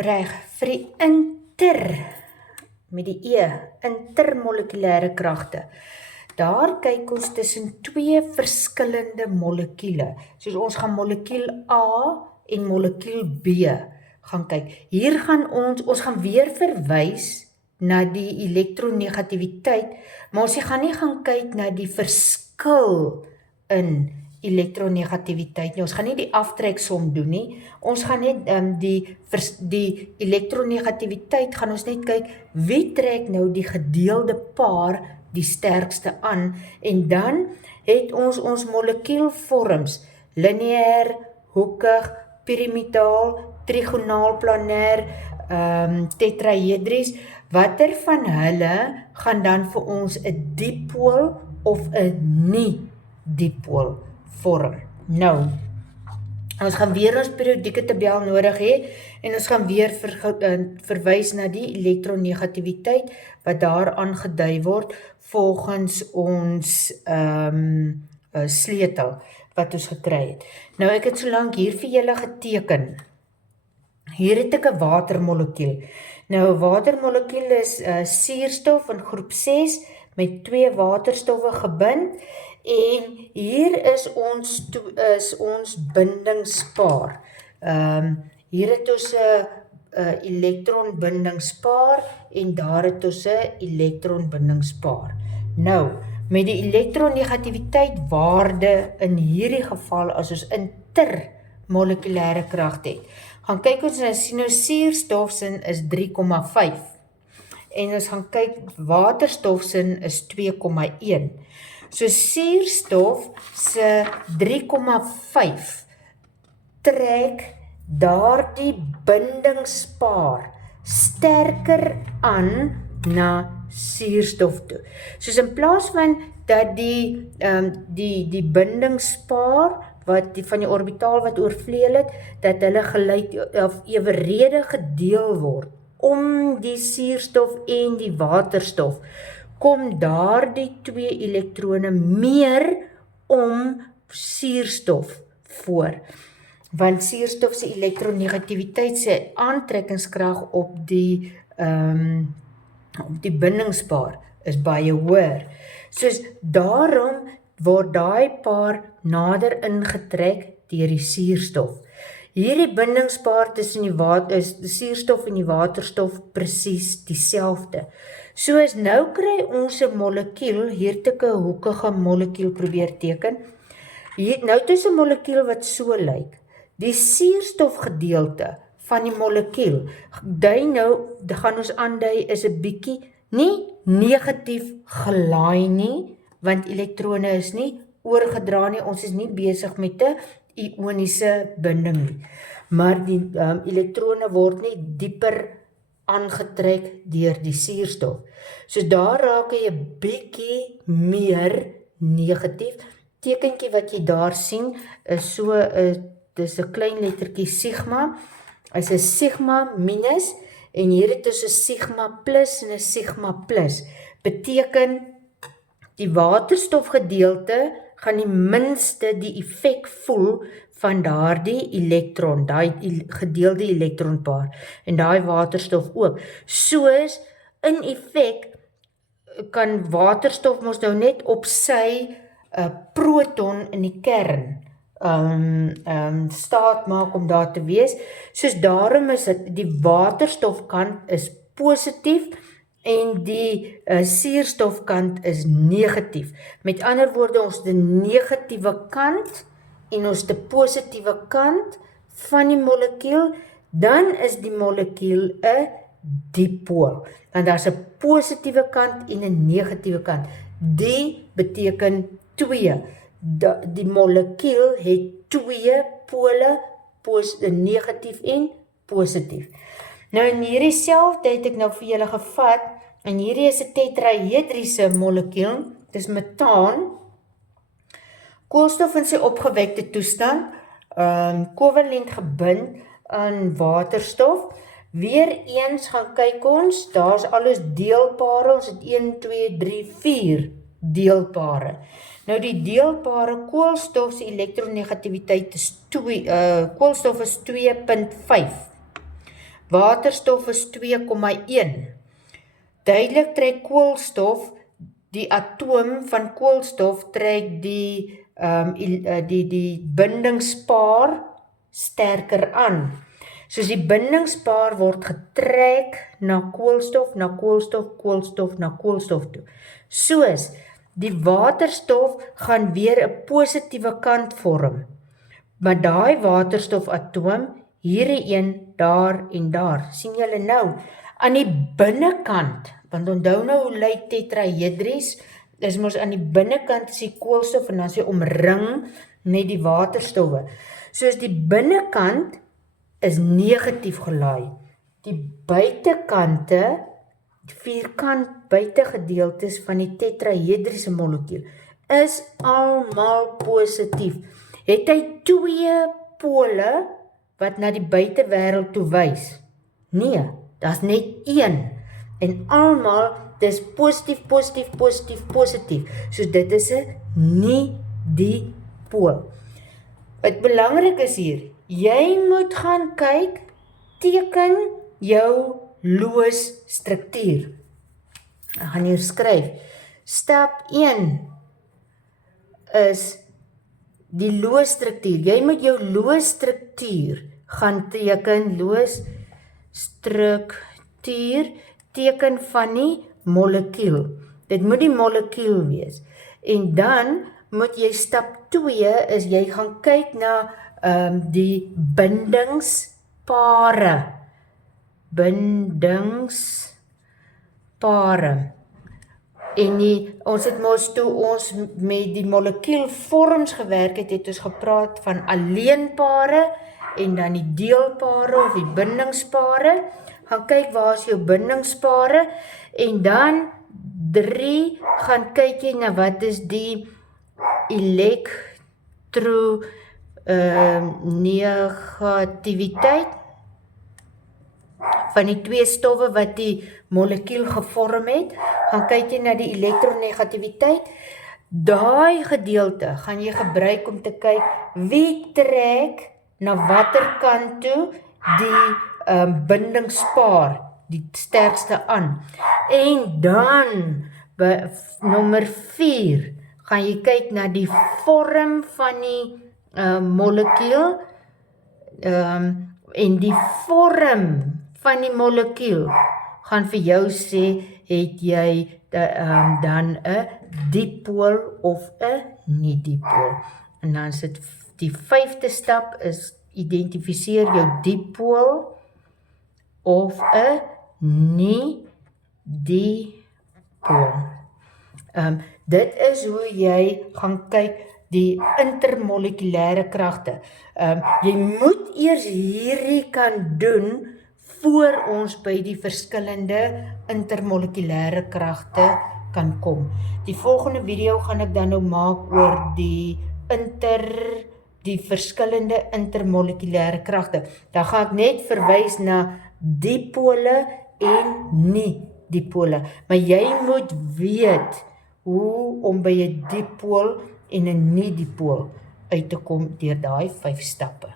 Reg, vir die met die intermolekulêre kragte. Daar kyk ons tussen twee verskillende molekuule. Soos ons gaan molekuul A en molekuul B gaan kyk. Hier gaan ons gaan weer verwys na die elektronegativiteit, maar ons gaan nie gaan kyk na die verskil in elektronegativiteit nie. Ons gaan nie die aftreksom doen nie. Ons gaan net die elektronegativiteit gaan ons net kyk wie trek nou die gedeelde paar die sterkste aan, en dan het ons molekuulvorms lineêr, hoekig, piramitaal, trigonaal, planêr, tetraedries. Watter van hulle gaan dan vir ons 'n dipool of 'n nie-dipool vorm? Nou, ons gaan weer ons periodieke tabel nodig hê, en ons gaan weer verwys na die elektronegativiteit wat daar aangedui word volgens ons sleutel wat ons gekry het. Nou, ek het solank hier vir julle geteken. Hier het ek 'n watermolekuul. Nou, 'n watermolekuul is suurstof in groep 6 met 2 waterstowwe gebind, en hier is ons bindingspaar. Hier het ons 'n elektronbindingspaar en daar het ons 'n elektronbindingspaar. Nou, met die elektronegativiteit waarde in hierdie geval as ons intermolekulêre kragte het, gaan kyk ons en sien nou suurstofsin is 3,5 en ons gaan kyk waterstofsin is 2,1. So suurstof se 3,5 trek daardie bindingspaar sterker aan na suurstof toe. Soos in plaas van dat die bindingspaar van die orbitaal wat oorvleuel het, dat hulle gelyk of eweredig gedeel word om die suurstof en die waterstof, kom daardie 2 elektrone meer om suurstof voor. Want suurstof se elektronegativiteit se aantrekkingskrag op die bindingspaar is baie hoër. Soos daarom word daai paar nader ingetrek deur die suurstof. Hierdie bindingspaar tussen die suurstof en die waterstof presies dieselfde. Soos nou kry ons 'n molekuul, hier het ek 'n hoekige molekuul probeer teken. Nou het ons 'n molekuul wat so lyk. Die suurstofgedeelte van die molekuul gaan ons aandui is 'n bietjie nie negatief gelaai nie, want elektrone is nie oorgedra nie. Ons is nie besig met 'n ioniese binding nie. Maar die elektrone word nie dieper aangetrek deur die suurstof. So daar raak hy 'n bietjie meer negatief. Tekentjie wat jy daar sien is so dis 'n klein lettertjie sigma. Is 'n sigma minus en hier het ons 'n sigma plus en 'n sigma plus. Beteken die waterstofgedeelte gaan die minste die effek voel van daardie elektron, daai gedeelde elektronpaar en daai waterstof ook. Soos in effek kan waterstof mos nou net op sy proton in die kern staat maak om daar te wees. Soos daarom is dit die waterstofkant is positief en die suurstofkant is negatief. Met ander woorde, ons die negatiewe kant en ons die positiewe kant van die molekuul, dan is die molekuul 'n dipool. Want daar's 'n positiewe kant en 'n negatiewe kant. Die beteken 2. Die molekuul het 2 pole, negatief en positief. Nou in hierdie selfde het ek nou vir julle gevat, en hierdie is 'n tetraedriese molekuul, dis metaan, koolstof in sy opgewekte toestand, kovalent gebind aan waterstof. Weereens gaan kyk ons, daar's alles deelpare, ons het 1, 2, 3, 4 deelpare. Nou die deelpare koolstof se elektronegativiteit is koolstof is 2,5. Waterstof is 2,1. Duidelik trek koolstof, die atoom van koolstof trek die bindingspaar sterker aan. Soos die bindingspaar word getrek na koolstof, na koolstof, koolstof, na koolstof toe. Soos die waterstof gaan weer 'n positiewe kant vorm. Maar daai waterstofatoom, hierdie een, daar en daar. sien julle nou, aan die binnekant, want onthou nou hoe lyk tetraedries, is mos aan die binnekant is die koolstof en dan is hy omring met die waterstowwe. Soos die binnekant is negatief gelaai. Die buitekante, die vierkant buitegedeeltes van die tetraedriese molekuul is almal positief. Het hy 2 pole wat na die buitewêreld toe wys? Nee, daar's net 1. En almal, dis positief, positief, positief, positief. So dit is 'n nie die pool. Wat belangrik is hier, jy moet gaan kyk, teken jou loosstruktuur. Ek gaan hier skryf. Stap 1 is die loosstruktuur. Jy moet jou loosstruktuur gaan teken, loosstruktuur, teken van die molekuul. Dit moet die molekuul wees. En dan moet jy stap 2 is jy gaan kyk na die bindingspare. En ons het mos toe ons met die molekuulvorms gewerk het ons gepraat van alleenpare en dan die deelpare of die bindingspare. Gaan kyk waar is jou bindingspare en dan 3 gaan kyk jy na wat is die elektronegativiteit van die 2 stowwe wat die molekuul gevorm het. Gaan kyk jy na die elektronegativiteit. Daai gedeelte gaan jy gebruik om te kyk wie trek na watter kant toe die bindingspaar, die sterkste aan. En dan by nommer 4 gaan jy kyk na die vorm van die molekuul en die vorm van die molekuul gaan vir jou sê, het jy dan 'n dipool of 'n nie-dipool. En dan is dit die 5de stap is identifiseer jou dipool of 'n nie-dipool. Dit is hoe jy gaan kyk die intermolekulêre kragte. Jy moet eers hierdie kan doen voor ons by die verskillende intermolekulêre kragte kan kom. Die volgende video gaan ek dan nou maak oor die verskillende intermolekulêre kragte. Dan gaan ek net verwys na dipole en nie dipole. Maar jy moet weet hoe om by 'n dipool en 'n nie dipool uit te kom deur daai 5 stappe.